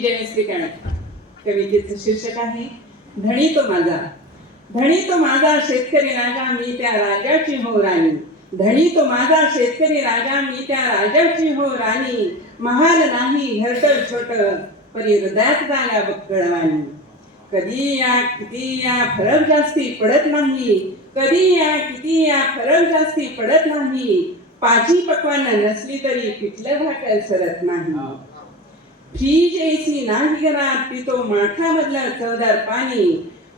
ठिकाणी कवितेचं शीर्षक आहे धणी तो माझा. धणी तो माझा शेतकरी राजा मी त्या राजाची हो राणी. धणी तो माझा शेतकरी राजा मी त्या राजाची हो राणी. महाल नाही घरट छोट परी हृदयात जागा बक्कळवाणी कधी या किती या फरक जास्ती पडत नाही. कधी या किती या फरक जास्ती पडत नाही. पाची पकवान नसली तरी पिठलं भाकर सरत नाही. फ्रीज एसी नाही घरात पितो माठामधलं चवदार पाणी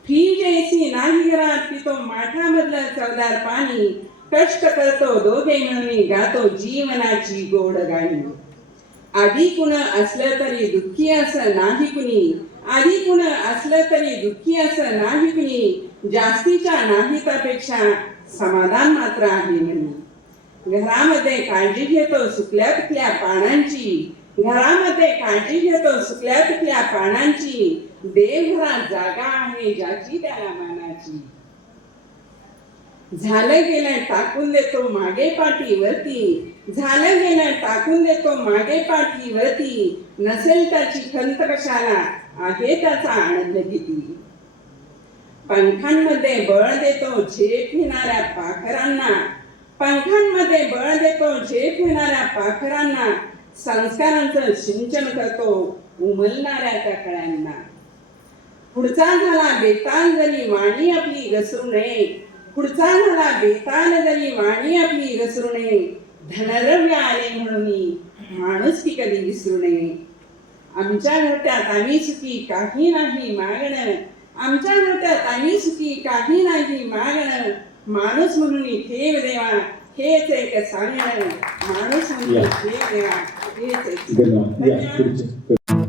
फ्रीज एसी नाही घरात पितो माठामधलं चवदार पाणी कष्ट करतो दोघे मिळून गातो जीवनाची गोड गाणी। आधी कुण असलं तरी दुःखी असं नाही कुणी। आधी कुण असलं तरी दुःखी असं नाही कुणी। जास्तीच्या नाहीतापेक्षा समाधान मात्र आहे म्हणे। घरामध्ये काळजी घेतो सुकल्या पिकल्या पानांची। घरामध्ये काळजी घेतो सुकल्या पिकल्या पानांची देवघरात जागा आहे ज्याची त्याला मानाची झालं गेलं टाकून देतो मागे पाठीवरती. झालं गेलं टाकून देतो मागे पाठीवरती. नसेल त्याची खंत कशाला? आहे त्याचा आनंद किती? पंखांमध्ये बळ देतो झेप घेणाऱ्या पाखरांना. पंखांमध्ये बळ देतो झेप घेणाऱ्या पाखरांना. संस्कारांचं सिंचन करतो उमलणाऱ्या त्या कळ्यांना. पुढचा झाला बेताल जरी वाणी आपली घसरू नये. पुढचा झाला बेताल जरी वाणी आपली घसरू नये. धनरव्य आले म्हणून माणूस की कधी विसरू नये. आमच्या घरट्यात आम्ही सुखी काही नाही मागणं. आमच्या घरट्यात आम्ही सुखी काही नाही मागणं. माणूस म्हणून ठेव देवा. हेच एक सांगणं माणूस म्हणून या. ठेव देवा हेच एक